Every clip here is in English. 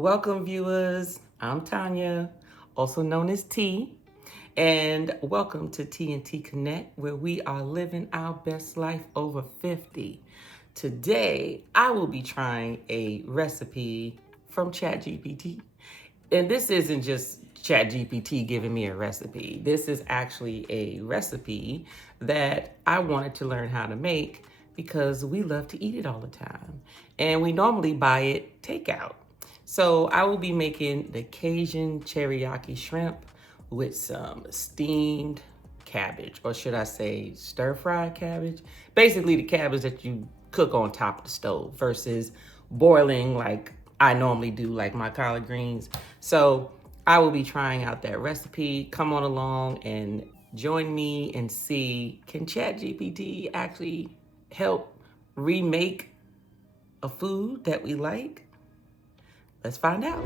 Welcome, viewers. I'm Tanya, also known as T, and welcome to T&T Connect, where we are living our best life over 50. Today, I will be trying a recipe from ChatGPT. And this isn't just ChatGPT giving me a recipe. This is actually a recipe that I wanted to learn how to make because we love to eat it all the time. And we normally buy it takeout. So I will be making the Cajun Teriyaki Shrimp with some steamed cabbage, or should I say stir-fried cabbage? Basically the cabbage that you cook on top of the stove versus boiling like I normally do, like my collard greens. So I will be trying out that recipe. Come on along and join me and see, can ChatGPT actually help remake a food that we like? Let's find out.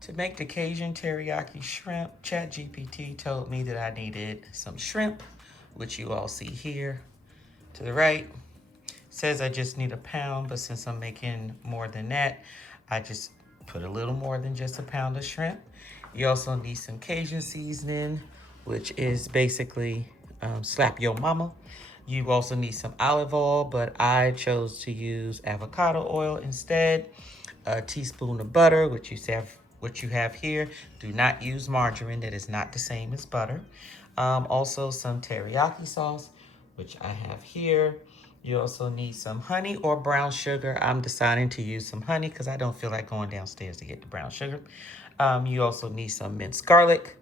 To make the Cajun Teriyaki Shrimp, ChatGPT told me that I needed some shrimp, which you all see here to the right. It says I just need a pound, but since I'm making more than that, I just put a little more than just a pound of shrimp. You also need some Cajun seasoning, which is basically slap your mama. You also need some olive oil, but I chose to use avocado oil instead. A teaspoon of butter, which you have here. Do not use margarine. That is not the same as butter. Also some teriyaki sauce, which I have here. You also need some honey or brown sugar. I'm deciding to use some honey because I don't feel like going downstairs to get the brown sugar. You also need some minced garlic,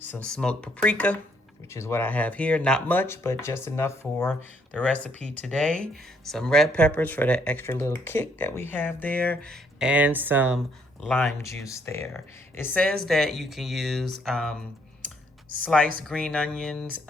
some smoked paprika, which is what I have here. Not much, but just enough for the recipe today. Some red peppers for that extra little kick that we have there, and some lime juice there. It says that you can use sliced green onions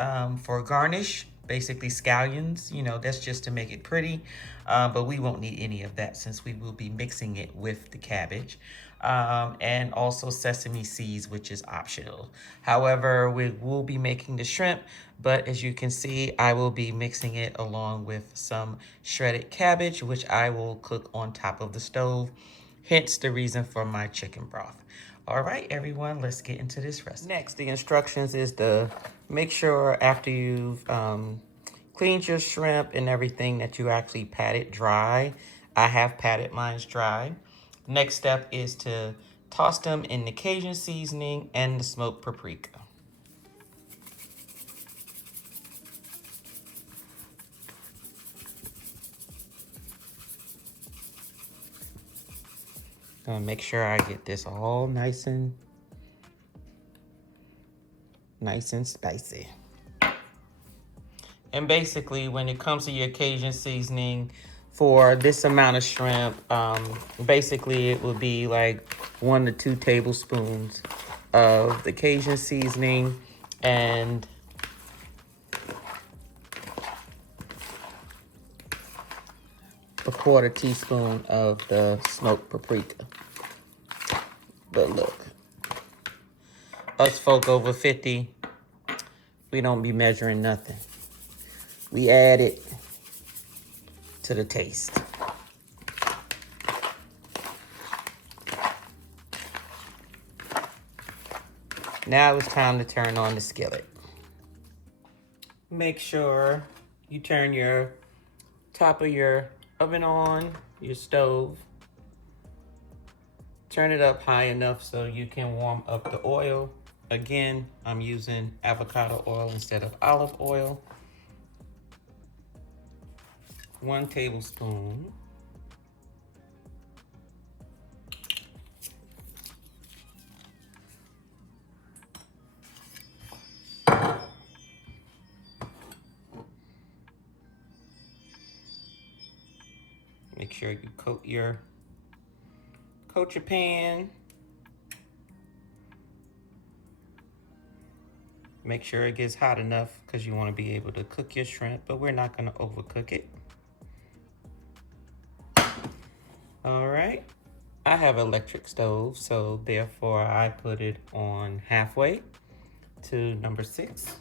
for garnish, basically scallions. You know, that's just to make it pretty, but we won't need any of that since we will be mixing it with the cabbage. And also sesame seeds, which is optional. However, we will be making the shrimp, but as you can see, I will be mixing it along with some shredded cabbage, which I will cook on top of the stove, hence the reason for my chicken broth. All right, everyone, let's get into this recipe. Next, the instructions is to make sure after you've cleaned your shrimp and everything that you actually pat it dry. I have patted mine dry. Next step is to toss them in the Cajun seasoning and the smoked paprika. Gonna make sure I get this all nice and spicy. And basically, when it comes to your Cajun seasoning, for this amount of shrimp, basically it would be like 1 to 2 tablespoons of the Cajun seasoning and a 1/4 teaspoon of the smoked paprika. But look, us folk over 50, we don't be measuring nothing. We add it to the taste. Now it's time to turn on the skillet. Make sure you turn your top of your oven on, your stove. Turn it up high enough so you can warm up the oil. Again, I'm using avocado oil instead of olive oil. 1 tablespoon. Make sure you coat your pan. Make sure it gets hot enough because you want to be able to cook your shrimp, but we're not going to overcook it. All right. I have an electric stove, so therefore I put it on halfway to number 6.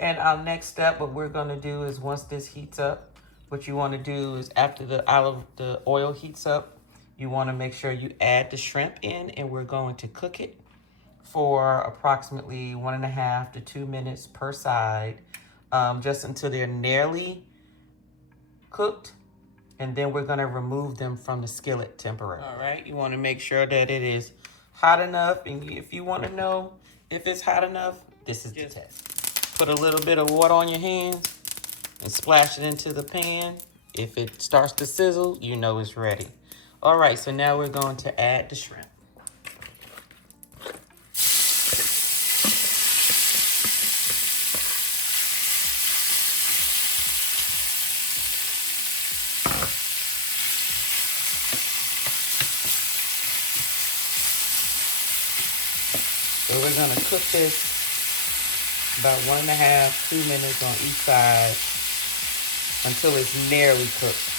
And our next step, what we're gonna do is once this heats up, what you wanna do is after the oil heats up, you wanna make sure you add the shrimp in, and we're going to cook it for approximately 1.5 to 2 minutes per side, just until they're nearly cooked. And then we're gonna remove them from the skillet temporarily. All right, you wanna make sure that it is hot enough. And if you wanna know if it's hot enough, this is the test. Put a little bit of water on your hands and splash it into the pan. If it starts to sizzle, you know it's ready. All right, so now we're going to add the shrimp. So we're gonna cook this about 1.5, 2 minutes on each side until it's nearly cooked.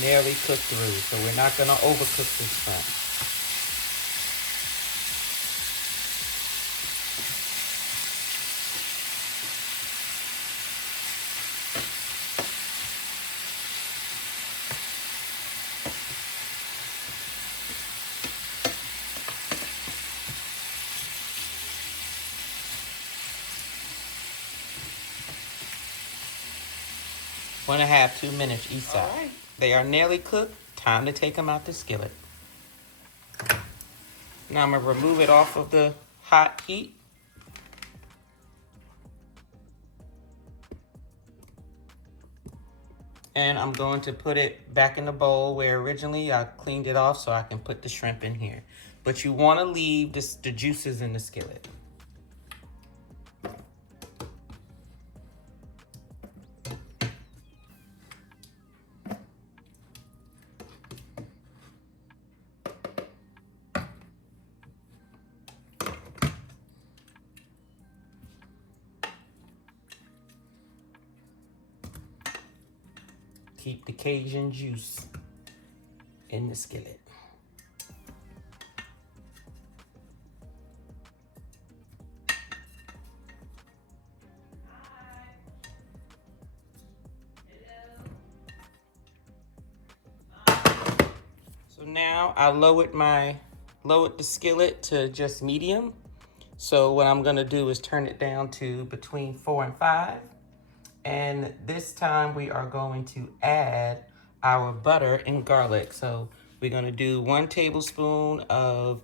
Nearly cooked through. So we're not gonna overcook this shrimp. One and a half, 2 minutes each side. All right. They are nearly cooked. Time to take them out the skillet. Now I'm gonna remove it off of the hot heat. And I'm going to put it back in the bowl where originally I cleaned it off so I can put the shrimp in here. But you wanna leave the juices in the skillet. Keep the Cajun juice in the skillet. So now I lowered the skillet to just medium. So what I'm gonna do is turn it down to between 4 and 5. And this time we are going to add our butter and garlic. So we're gonna do 1 tablespoon of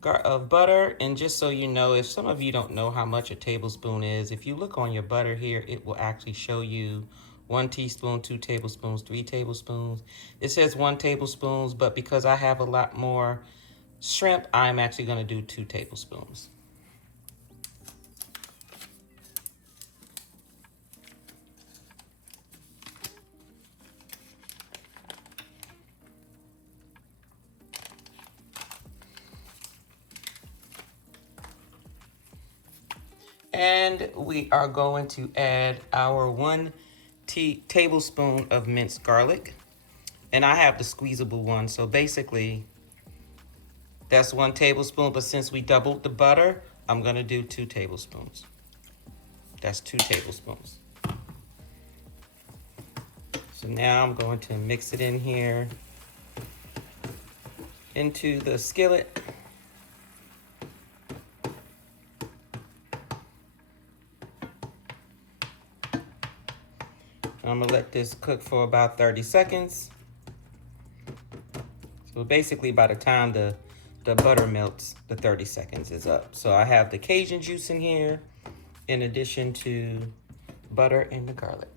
butter. And just so you know, if some of you don't know how much a tablespoon is, if you look on your butter here, it will actually show you 1 teaspoon, 2 tablespoons, 3 tablespoons. It says 1 tablespoon, but because I have a lot more shrimp, I'm actually gonna do 2 tablespoons. And we are going to add our 1 tablespoon of minced garlic. And I have the squeezable one, so basically that's 1 tablespoon, but since we doubled the butter, I'm gonna do 2 tablespoons. That's 2 tablespoons. So now I'm going to mix it in here into the skillet. I'm gonna let this cook for about 30 seconds. So basically by the time the butter melts, the 30 seconds is up. So I have the Cajun juice in here in addition to butter and the garlic.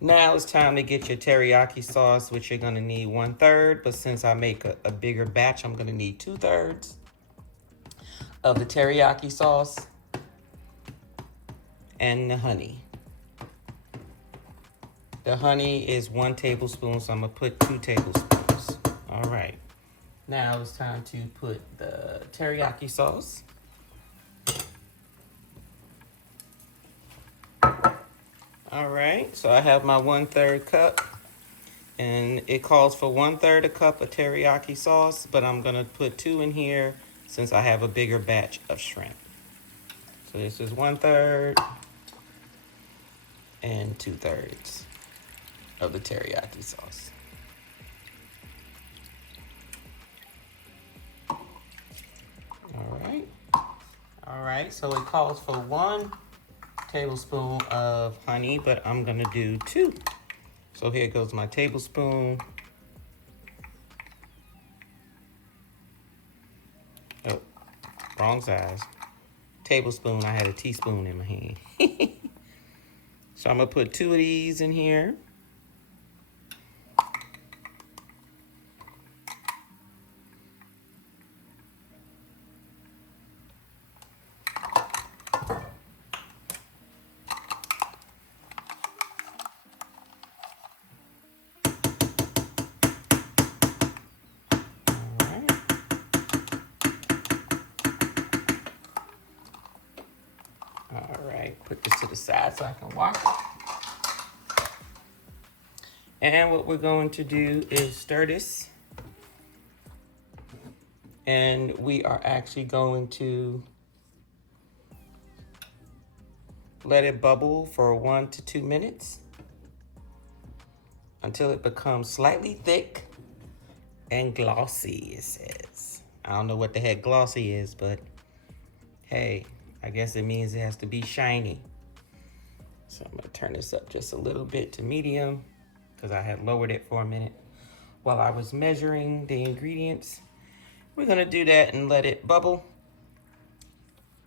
Now it's time to get your teriyaki sauce, which you're gonna need 1/3, but since I make a bigger batch, I'm gonna need 2/3 of the teriyaki sauce and the honey. The honey is 1 tablespoon, so I'm gonna put 2 tablespoons. All right. Now it's time to put the teriyaki sauce. All right, so I have my 1/3 cup, and it calls for 1/3 a cup of teriyaki sauce, but I'm gonna put 2 in here since I have a bigger batch of shrimp. So this is 1/3 and 2/3 of the teriyaki sauce. All right, so it calls for 1 tablespoon of honey, but I'm gonna do 2. So here goes my tablespoon. Oh, wrong size. Tablespoon, I had a teaspoon in my hand. So I'm gonna put 2 of these in here. All right, put this to the side so I can wash it. And what we're going to do is stir this. And we are actually going to let it bubble for 1 to 2 minutes until it becomes slightly thick and glossy, it says. I don't know what the heck glossy is, but hey, I guess it means it has to be shiny. So I'm gonna turn this up just a little bit to medium because I had lowered it for a minute while I was measuring the ingredients. We're gonna do that and let it bubble,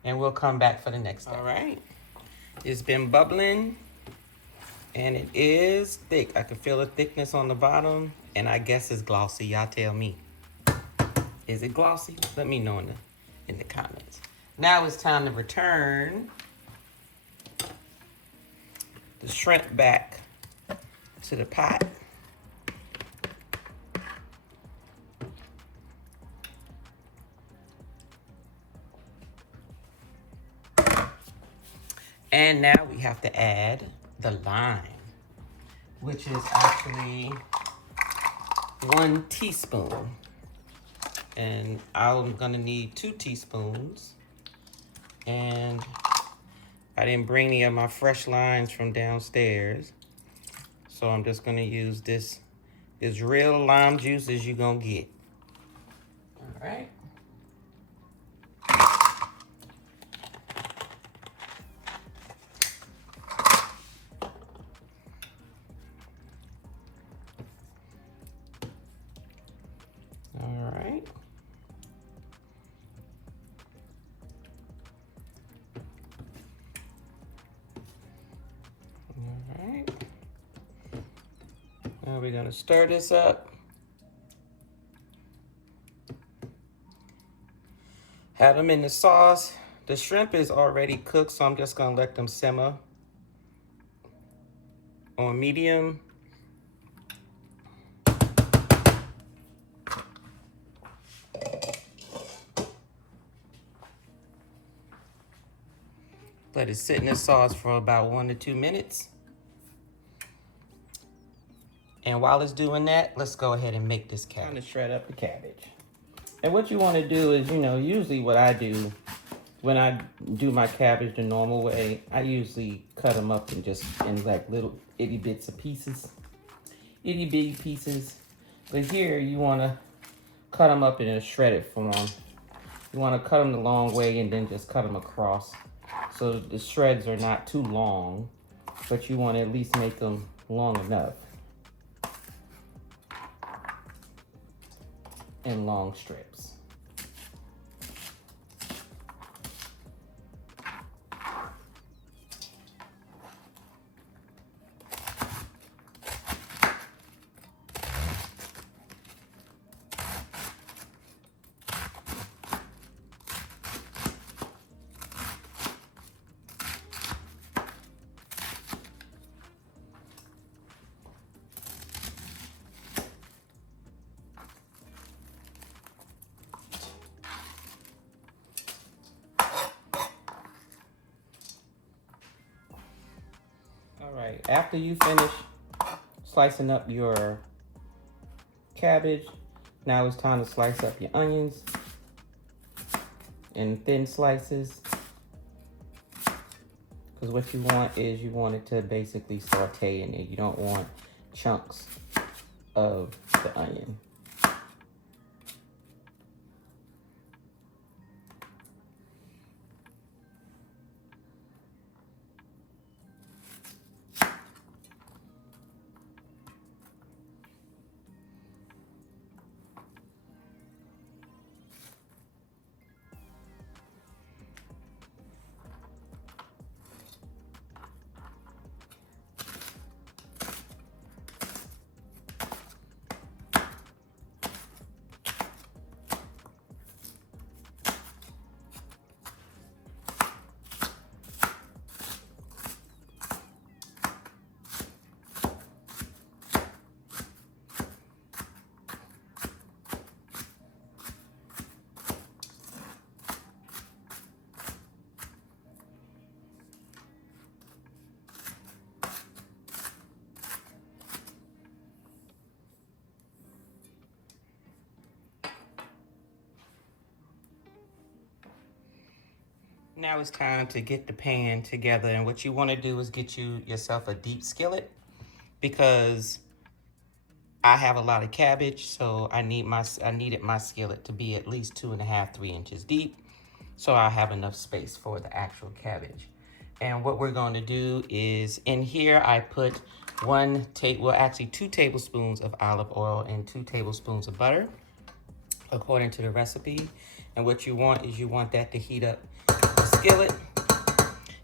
and we'll come back for the next step. All right, it's been bubbling and it is thick. I can feel the thickness on the bottom, and I guess it's glossy. Y'all tell me. Is it glossy? Let me know in the comments. Now it's time to return the shrimp back to the pot. And now we have to add the lime, which is actually 1 teaspoon. And I'm gonna need 2 teaspoons. And I didn't bring any of my fresh limes from downstairs. So I'm just gonna use this real lime juice as you're gonna get. All right. All right. Now we're gonna stir this up. Have them in the sauce. The shrimp is already cooked, so I'm just gonna let them simmer on medium. Let it sit in the sauce for about 1 to 2 minutes. And while it's doing that, let's go ahead and make this cabbage. I'm gonna shred up the cabbage. And what you want to do is, usually what I do when I do my cabbage the normal way, I usually cut them up in like little itty bits of pieces, itty bitty pieces. But here you want to cut them up in a shredded form. You want to cut them the long way and then just cut them across, so the shreds are not too long, but you want to at least make them long enough. In long strips. All right, after you finish slicing up your cabbage, now it's time to slice up your onions. in thin slices. Because what you want is you want it to basically saute in it. You don't want chunks of the onion. Now it's time to get the pan together, and what you want to do is get yourself a deep skillet, because I have a lot of cabbage, so I needed my skillet to be at least 2.5, 3 inches deep, so I have enough space for the actual cabbage. And what we're going to do is, in here I put 2 tablespoons of olive oil and 2 tablespoons of butter, according to the recipe. And what you want is you want that to heat up the skillet.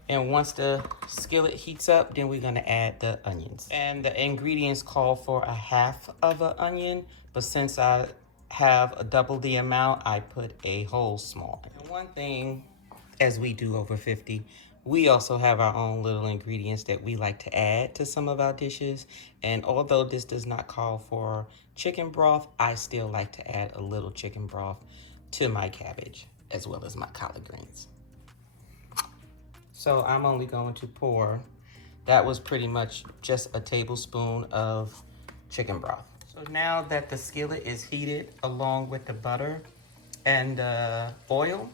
And once the skillet heats up, then we're gonna add the onions. And the ingredients call for 1/2 of an onion, but since I have double the amount, I put a whole small. And one thing, as we do over 50, we also have our own little ingredients that we like to add to some of our dishes. And although this does not call for chicken broth, I still like to add a little chicken broth to my cabbage, as well as my collard greens. So I'm only going to pour, that was pretty much just a tablespoon of chicken broth. So now that the skillet is heated, along with the butter and oil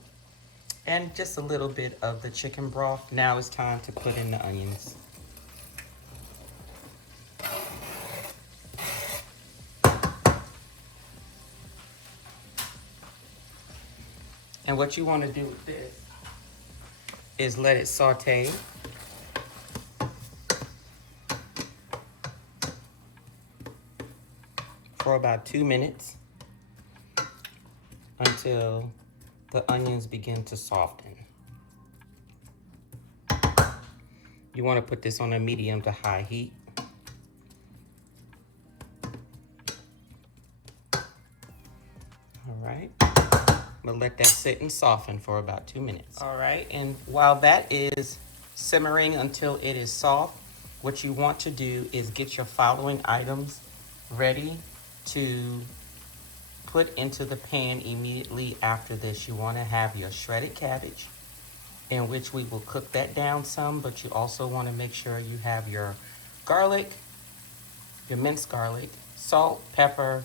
and just a little bit of the chicken broth, now it's time to put in the onions. And what you want to do with this is let it saute for about 2 minutes until the onions begin to soften. You want to put this on a medium to high heat. All right. But let that sit and soften for about 2 minutes. All right, and while that is simmering until it is soft, what you want to do is get your following items ready to put into the pan immediately after this. You want to have your shredded cabbage, in which we will cook that down some, but you also want to make sure you have your garlic, your minced garlic, salt, pepper,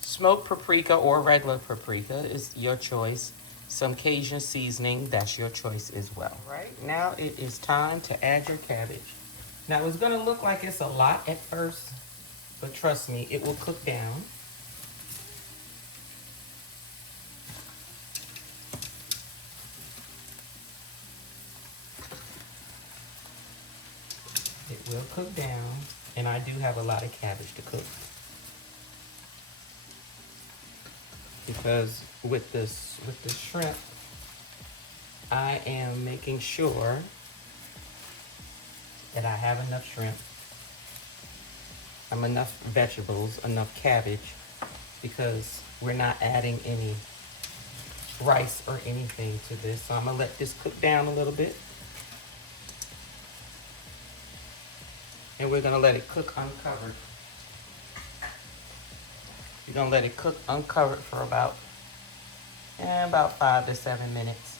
smoked paprika or regular paprika is your choice. Some Cajun seasoning, that's your choice as well. Right, now it is time to add your cabbage. Now it's gonna look like it's a lot at first, but trust me, it will cook down. It will cook down, and I do have a lot of cabbage to cook. Because with the shrimp, I am making sure that I have enough shrimp, enough vegetables, enough cabbage, because we're not adding any rice or anything to this. So I'm gonna let this cook down a little bit. And we're gonna let it cook uncovered. You're gonna let it cook uncovered for about 5 to 7 minutes.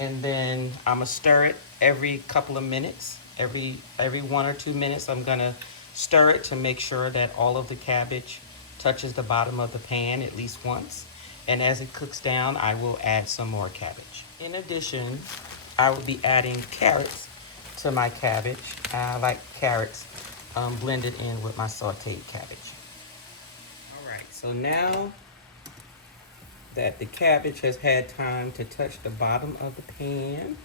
And then I'm gonna stir it every couple of minutes. Every 1 or 2 minutes, I'm gonna stir it to make sure that all of the cabbage touches the bottom of the pan at least once. And as it cooks down, I will add some more cabbage. In addition, I will be adding carrots to my cabbage. I like carrots blended in with my sauteed cabbage. All right, so now that the cabbage has had time to touch the bottom of the pan,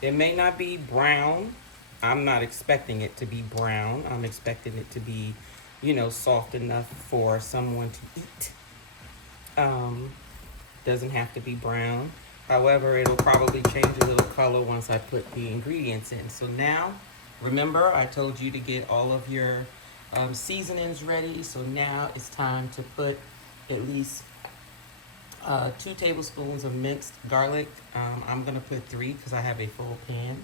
it may not be brown. I'm not expecting it to be brown. I'm expecting it to be, you know, soft enough for someone to eat. Doesn't have to be brown. However, it'll probably change a little color once I put the ingredients in. So now, remember I told you to get all of your seasonings ready. So now it's time to put at least 2 tablespoons of minced garlic. I'm gonna put 3 because I have a full pan.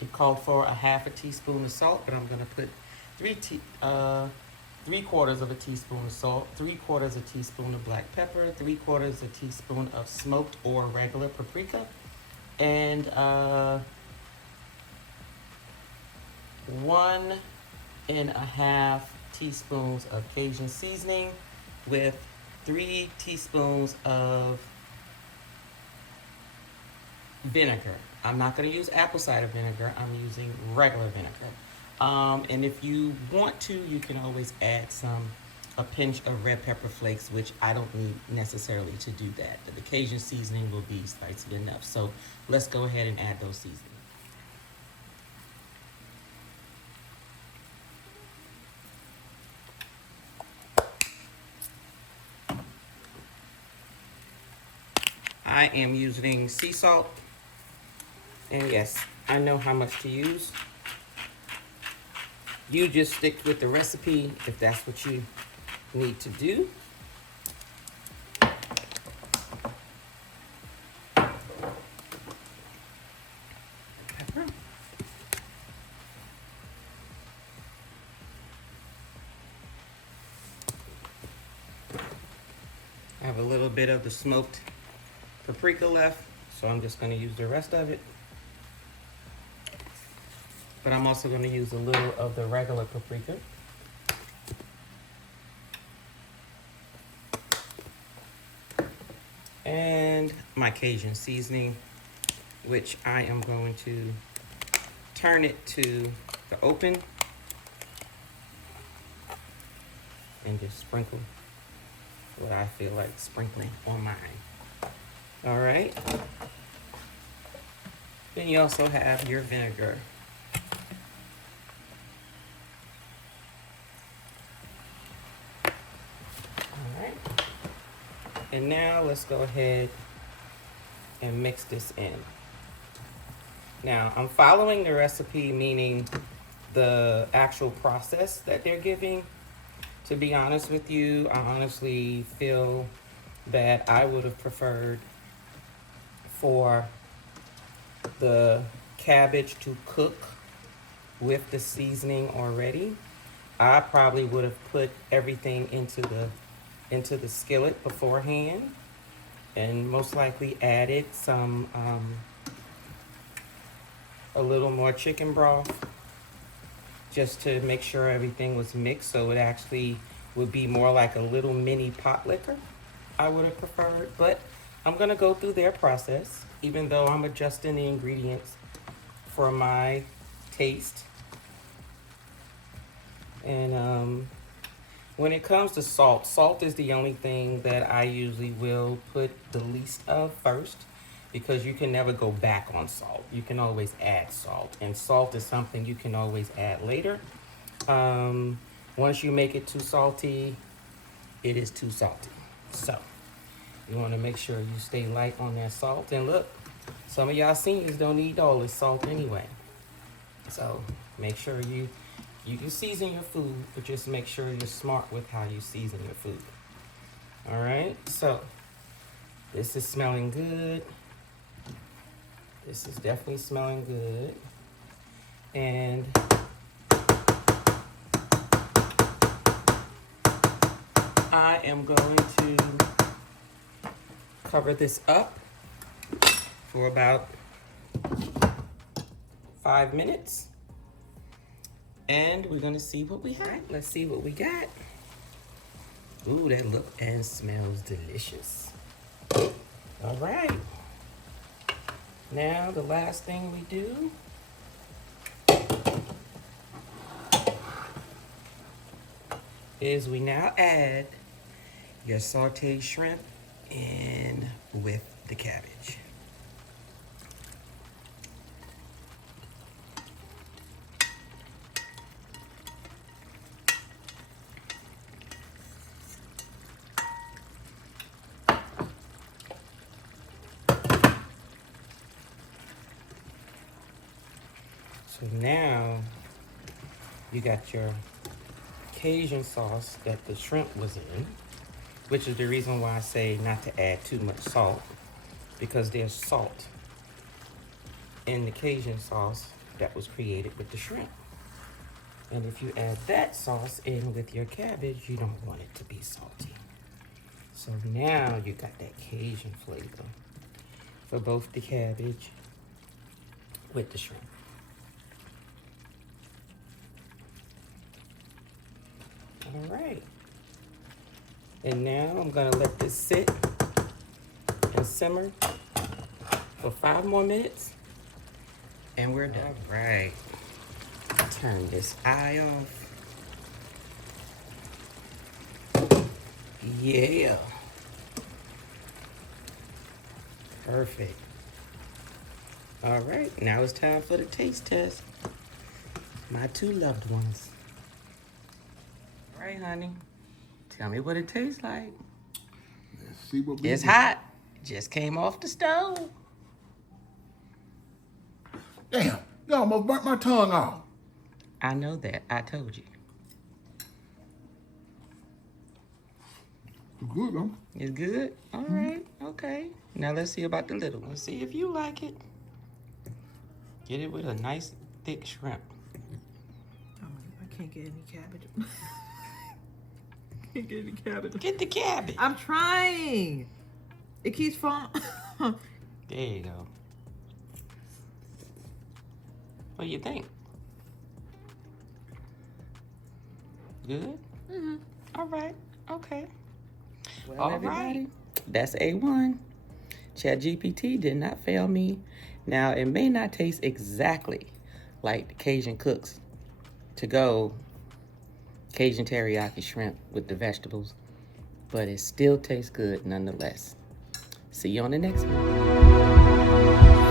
It called for a half a teaspoon of salt, but I'm gonna put 3/4 of a teaspoon of salt, 3/4 a teaspoon of black pepper, 3/4 a teaspoon of smoked or regular paprika, and 1.5 teaspoons of Cajun seasoning with 3 teaspoons of vinegar. I'm not going to use apple cider vinegar. I'm using regular vinegar. And if you want to, you can always add a pinch of red pepper flakes, which I don't need necessarily to do that. The Cajun seasoning will be spicy enough. So let's go ahead and add those seasonings. I am using sea salt. And yes, I know how much to use. You just stick with the recipe if that's what you need to do. Pepper. I have a little bit of the smoked paprika left, so I'm just going to use the rest of it. But I'm also going to use a little of the regular paprika. And my Cajun seasoning, which I am going to turn it to the open and just sprinkle what I feel like sprinkling on mine. All right. Then you also have your vinegar. And now let's go ahead and mix this in. Now, I'm following the recipe, meaning the actual process that they're giving. To be honest with you, I honestly feel that I would have preferred for the cabbage to cook with the seasoning already. I probably would have put everything into the skillet beforehand and most likely added some a little more chicken broth just to make sure everything was mixed, so it actually would be more like a little mini pot liquor. I would have preferred, but I'm gonna go through their process even though I'm adjusting the ingredients for my taste. And when it comes to salt, salt is the only thing that I usually will put the least of first, because you can never go back on salt. You can always add salt, and salt is something you can always add later. Once you make it too salty, it is too salty. So you want to make sure you stay light on that salt. And look, some of y'all seniors don't need all this salt anyway. So make sure you can season your food, but just make sure you're smart with how you season your food. All right, so this is smelling good. This is definitely smelling good. And I am going to cover this up for about 5 minutes. And we're gonna see what we have. Let's see what we got. Ooh, that look and smells delicious. All right. Now the last thing we do is we now add your sauteed shrimp in with the cabbage. So now you got your Cajun sauce that the shrimp was in, which is the reason why I say not to add too much salt, because there's salt in the Cajun sauce that was created with the shrimp. And if you add that sauce in with your cabbage, you don't want it to be salty. So now you got that Cajun flavor for both the cabbage with the shrimp. All right. And now I'm gonna let this sit and simmer for 5 more minutes. And we're done. All right. Turn this eye off. Yeah. Perfect. All right, now it's time for the taste test. My 2 loved ones. All right, honey. Tell me what it tastes like. Let's see what we It's get. hot. Just came off the stove. Damn, you almost burnt my tongue off. I know that. I told you. It's good, though. It's good? All right. Okay. Now let's see about the little one. See if you like it. Get it with a nice thick shrimp. Oh, I can't get any cabbage. Can't get any cabbage. Get the cabbage. I'm trying. It keeps falling. There you go. What do you think? Good? Mm-hmm. All right. Okay. Well, All everybody. right. That's A1. ChatGPT did not fail me. Now, it may not taste exactly like the Cajun Cooks to go Cajun Teriyaki Shrimp with the vegetables, but it still tastes good nonetheless. See you on the next one.